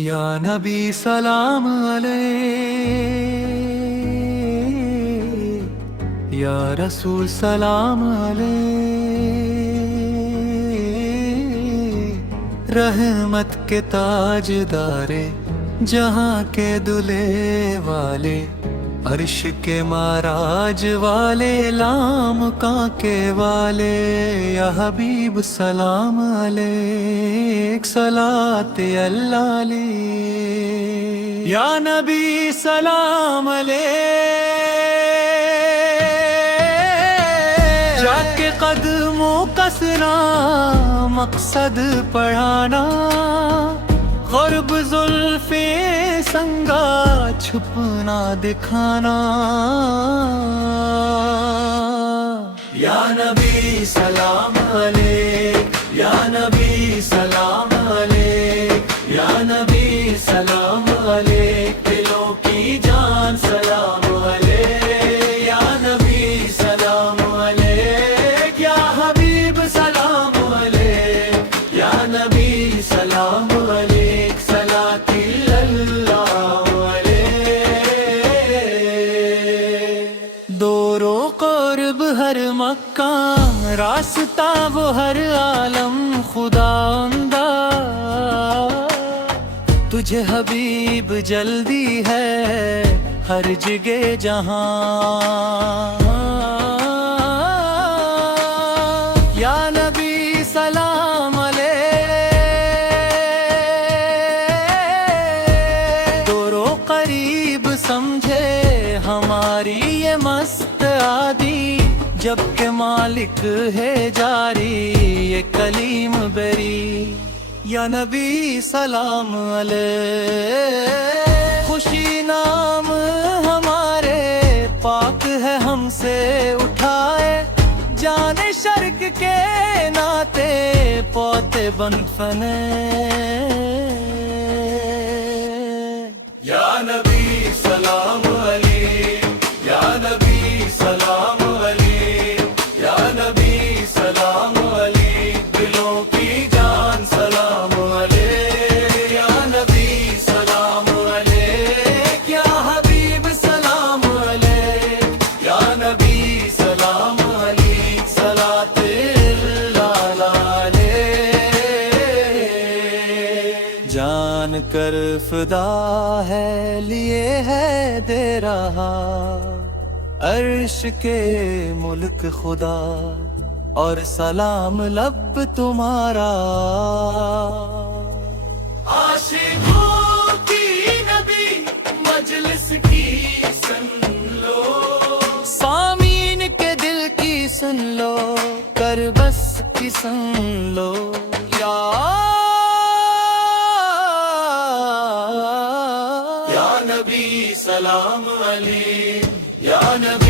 یا نبی سلام علیہ، یا رسول سلام علیہ، رحمت کے تاجدارے، جہاں کے دلے والے، عرش کے معراج والے، لام کانکے والے، یا حبیب سلام علیک، صلاۃ اللہ علیہ، یا نبی سلام علیہ، جا کے قدموں کا سنا مقصد پڑھانا، غرب زلفے سنگا چھپنا دکھانا، یا نبی سلام علیک، یا نبی سلام علیک، یا نبی سلام علیک، دلوں کی جان سلام علیک، یا نبی سلام علیک، یا حبیب سلام علیک، یا نبی سلام علیک، صلاۃ اللہ علیہ، دورو قرب ہر مکان، راستہ وہ ہر عالم خدا اندہ، تجھے حبیب جلدی ہے ہر جگہ جہاں، یا نبی سلام علیہ، دورو قریب سمجھے ہماری یہ مست عادی، جبکہ مالک ہے جاری یہ کلیم بری، یا نبی سلام علیہ، خوشی نام ہمارے پاک ہے ہم سے اٹھائے، جان شرک کے ناتے پوتے بن فنے، یا نبی سلام علیہ، یا نبی سلام علیہ، یا نبی سلام علیہ، دلوں کی جان سلام علیہ، یا نبی سلام علیہ، یا حبیب سلام علیہ، یا نبی سلام علیہ، صلاۃ اللہ علیہ، جان کر فدا ہے لیے ہے دے رہا، عرش کے ملک خدا اور سلام لب تمہارا، عاشقوں کی نبی مجلس کی سن لو، سامعین کے دل کی سن لو، کر بس کی سن لو، یا نبی سلام علیہ، یا نبی